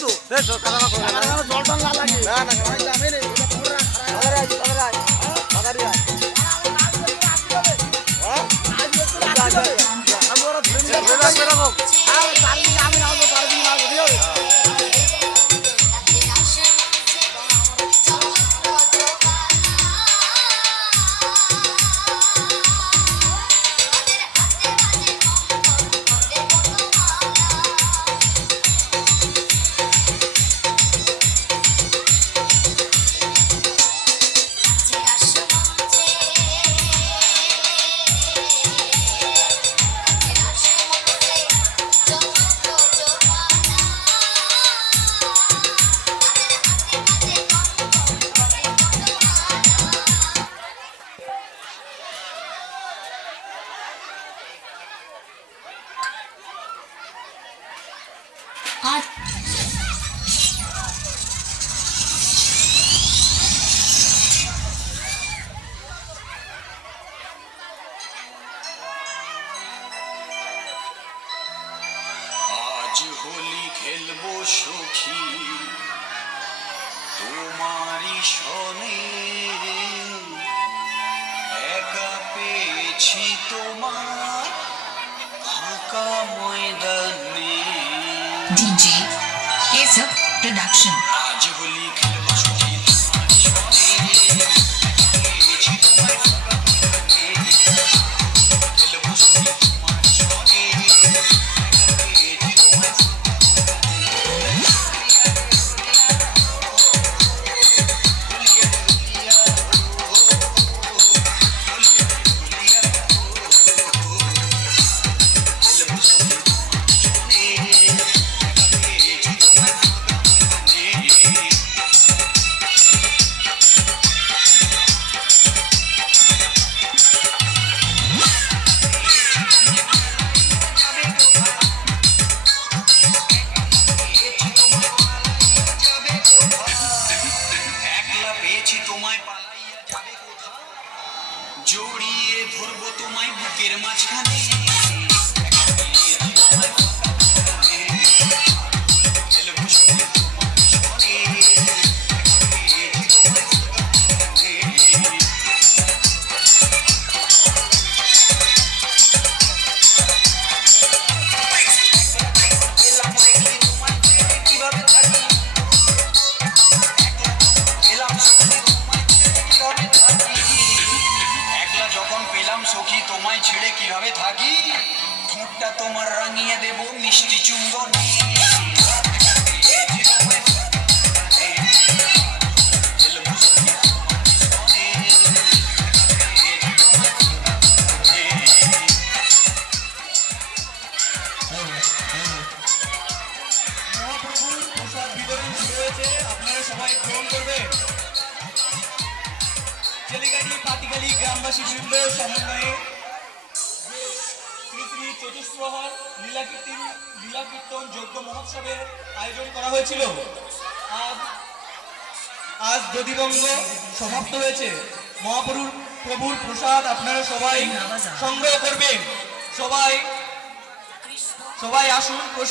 জল টল না লাগে আজ হোলি খেলবো সখী তোমারই সনে, একা পেয়েছি তোমার ফাঁকা ময়দানে। DJ Kesab Production. আজ হোলি খেলবো সখী তোমারই সনে, পেয়েছি তোমার ফাঁকা ময়দানে। খেলবো সখী তোমার সনে, পেয়েছি তোমার একলা পেয়েছি তোমায় পালাইয়া যাবে কোথা, জড়িয়ে ধরবো তোমায় বুকের মাঝখানে। খেলবো সঙ্গে তোমার সনে, পেয়েছি তোমায় সনে। একলা যখন পেলাম সখী তোমায় ছেড়ে কিভাবে থাকি, ঠোঁটটা তোমার রাঙিয়ে দেব মিষ্টি চুম্বনে। মহাপ্রভুর প্রসাদ বিতরণ শুরু হয়েছে, আপনারা সবাই গ্রহণ করবেন। চেলিগাড়ি পাটিগালি গ্রামবাসী বৃন্দের সমন্বয়ে শ্রী শ্রী চতুষ্প্রহর লীলা কীর্তন যজ্ঞ মহোৎসবের আয়োজন করা হয়েছিল। আজ দধিবঙ্গ সমাপ্ত হয়েছে। মহাপ্রভুর প্রসাদ আপনারা সবাই সংগ্রহ করবেন। সবাই আসুন।